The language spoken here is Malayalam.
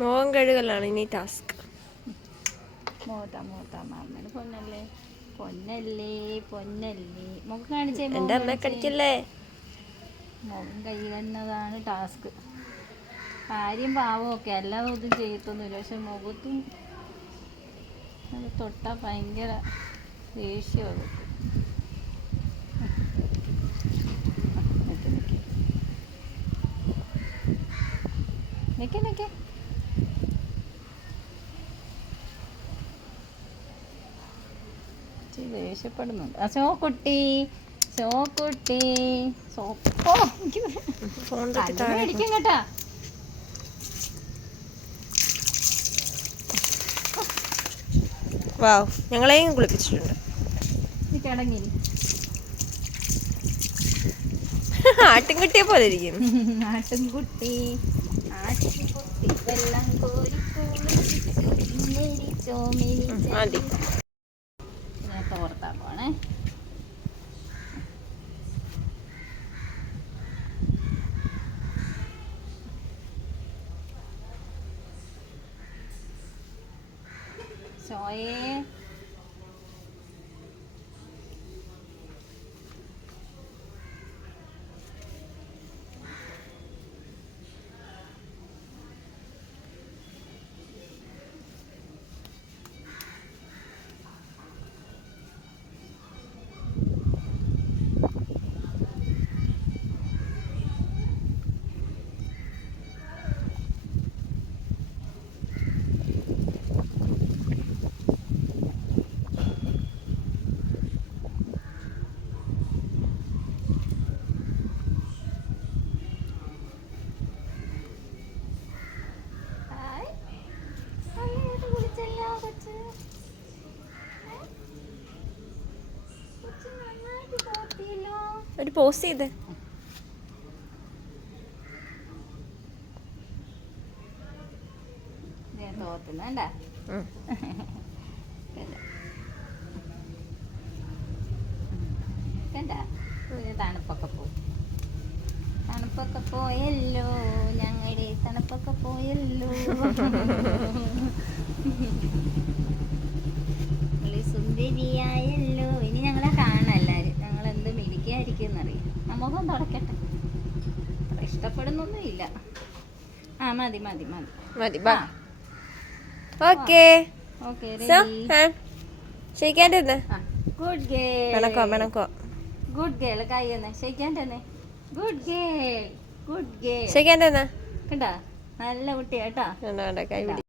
മോൻ കഴുകലാണ് ഇനി ടാസ്ക്. മാമന് പൊന്നല്ലേ പൊന്നല്ലേ പൊന്നല്ലേ മുഖം കാണിച്ചേ. എൻ്റെ അമ്മയെ കടിക്കല്ലേ. മുഖം കഴുകുന്നതാണ് ടാസ്ക്. കാര്യം പാവമൊക്കെ അല്ലാതെ ഒന്നും ചെയ്യത്തൊന്നുമില്ല. പക്ഷെ മുഖത്തും അത് തൊട്ടാൽ ഭയങ്കര ദേഷ്യമാണ്. നിൽക്കേ ദേഷ്യപ്പെടുന്നുണ്ട്. സോക്കുട്ടി അടിക്കും കേട്ടാ. വാവ്, ഞങ്ങളെയും കുളിപ്പിച്ചിട്ടുണ്ട്. കിടങ്ങി ആട്ടിൻകുട്ടിയെ പോലെ ഇരിക്കുന്നു. ആട്ടിൻകുട്ടി വെള്ളം കോരി മതി. തോർത്താ പോണേ. സോയേ ഒരു പോസ്റ്റ് ചെയ്തേ. തോർത്തുന്നണ്ട തണുപ്പൊക്കെ പോയല്ലോ ഞങ്ങളുടെ തണുപ്പൊക്കെ പോയല്ലോ. സുന്ദരിയായല്ലോ. ഇനി ഞങ്ങളെ കാണാം എല്ലാവരും. ഞങ്ങൾ എന്ത് മിടിക്കായിരിക്കും എന്നറിയാം. നമുക്കും തുടക്കട്ടെ. അത്ര ഇഷ്ടപ്പെടുന്നൊന്നും ഇല്ല. മതി മതി മതി മതി. ഓക്കേ ഓക്കെ ഷെയ്ക്കാൻ തന്നെ. Good girl. മെണക്കോ ഗുഡ് ഗേൾ. കൈ തന്നെ ഷെയ്ക്കാൻ തന്നെ. Good girl. ഷെയ്ക്കാൻ തന്നെ. കണ്ടാ നല്ല കുട്ടിയാട്ടാ. കൈ പിടി.